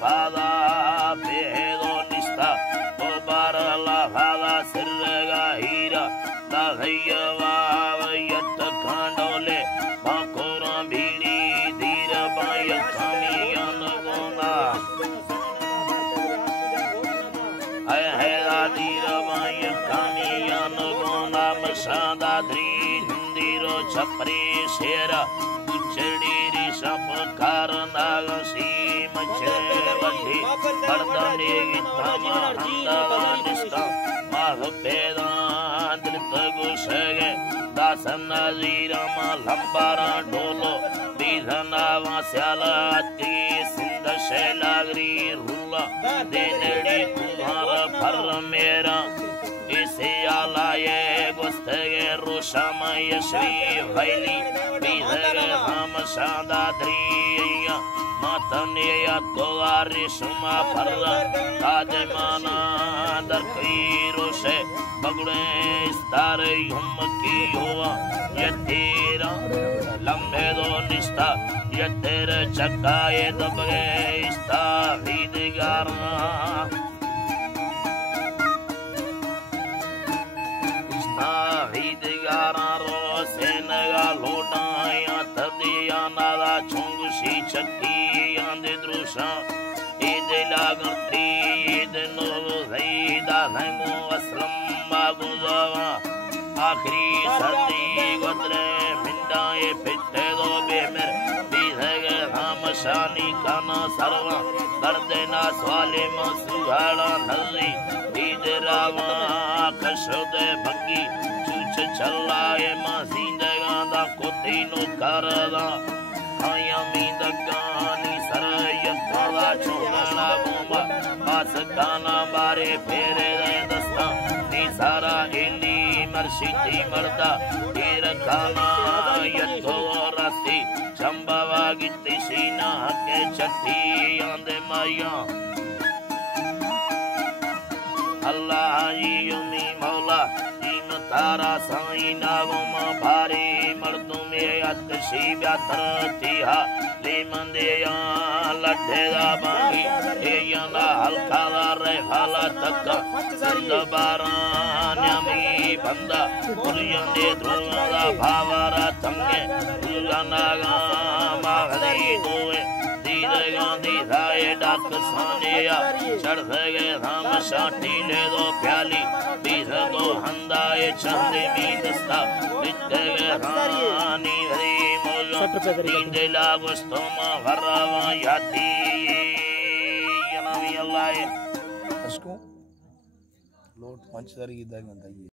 espada, pedonista, tobar la fada, sirga hira, la veyava, yatakandole, bakura bili, dira baya kamiyana gona. I had a dira baya kamiyana gona, masada dri, diro chapri sera, uchadiri sap karanaga si mache badi, bardane gitama handavanista, mahapedan dripagusage, dasana zirama lambara dolo, bidhana vasyala ati sindha shelagri rulla, denedi kumara paramera. इसे आलाये गुस्तेगे रुशामय Shri valley बीधगे हम शादाद्रिया मातनेया तोवारी सुमा फर्रा ताजमाना दरकीरुषे बगुड़े स्तारे हम की हुआ ये तेरा लम्बे दो निस्ता ये तेरे चक्काए दबगे इस्ता भीदगारा Lodaia tadia nada chungushi chakki ande drusha ide lagantri ide no zaida zangu aslam maguzava akhri sadi godre mindaye pitte do bemer bihage hamashani kana sarva dardena swale masuhala nalli ide rava kashode bhagi chalaye mazindega da kotino karada ayami gani saraya kala chona bomba asakana bare pere dasta ni sara indi marshiti marda irakana yatho rasti chambava gitti sina ke chatti ande maya Allah yumi maula तारा साई नागोम भारी मर्दों में अतशी व्याधरती हा ले मंदिया लड्ढे दा बांगी ये यंदा हल्का दा रे भाला तक्का सर्द बारान्यमी बंदा कुलियंदे ध्रुवा दा भावारा तंगे तुला नागा मागदी दोए दीदे गांधी धाये डाक सानिया चढ़ गए हम शाटी ले दो प्याली बीस दो हंदाए चंदे मीदस्ता बिद्दे रानी हरी मोलो तींदे लागुस्तो मा भरावा याती ये नामी अल्लाह है इसको लोट पंचदारी की दाग